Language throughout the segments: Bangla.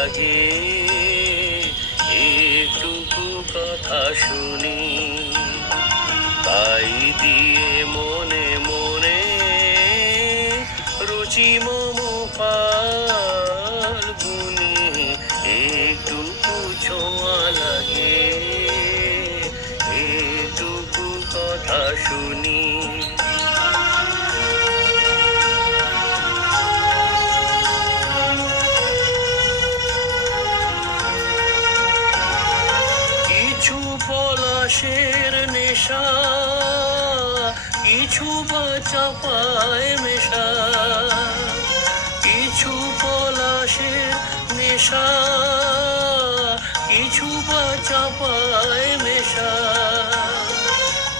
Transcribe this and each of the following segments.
লাগে একটুকু কথা শুনি, তাই দিয়ে মনে মনে রুচি মম ফাল্গুনি, একটুকু ছোঁয়া লাগে একটুকু কথা শুনি। কিছু পলাশের নেশা, কিছু বা চাপায় মেশা, কিছু পলাশের নেশা, কিছু বা চাপায় মেশা,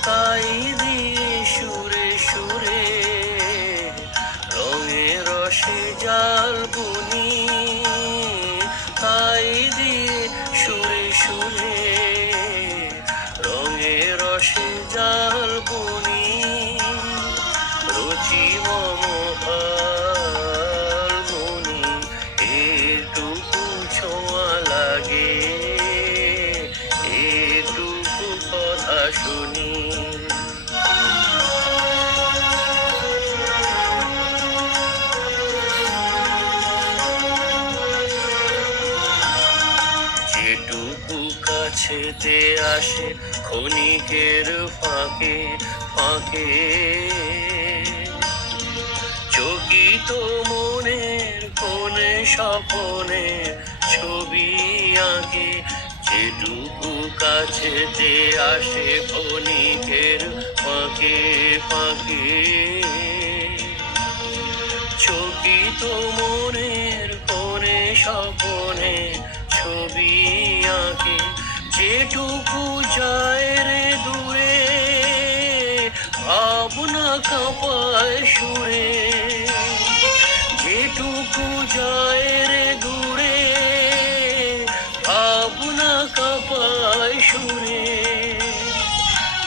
তাই দিয়ে সুরে সুরে রঙে রসে জাল বুনি, তাই দিয়ে সুরে সুরে রঙে রসে জাল বুনি, রুচি মম ফাল্গুনি, একটুকু ছোঁয়া লাগে একটুকু কথা শুনি। যেটুকু কাছেতে আসে ক্ষণিকের ফাঁকে ফাঁকে, চকিত মনের কোণে স্বপনে ছবি আঁকে, যেটুকু কাছেতে আসে ক্ষণিকের ফাঁকে ফাঁকে, চকিত মনের কোণে স্বপনে ছবি আঁকে, যেটুকু যায় রে দূরে ভাবনা কাঁপায় সুরে, যেটুকু যায় রে দূরে ভাবনা কাঁপায় সুরে,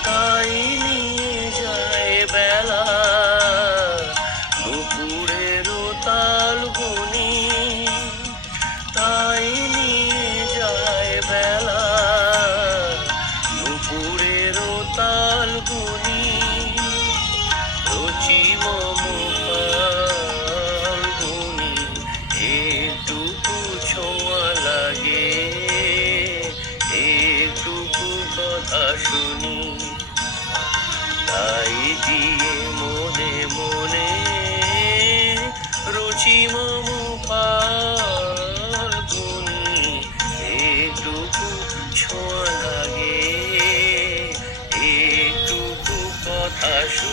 তাই নিয়ে যায় বেলা দুপুরের তাল বুনি, তাই নিয়ে যায় বেলা দুপুরের তাল বুনি, রুচি মম ফাল্গুনি, একটুকু ছোঁয়া লাগে একটুকু কথা শুনি, তাই দিয়ে মনে মনে রুচি মম ফাল্গুনি, একটুকু ছোঁয়া লাগে একটুকু কথা শুনি।